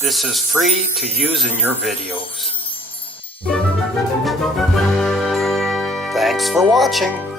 This is free to use in your videos. Thanks for watching.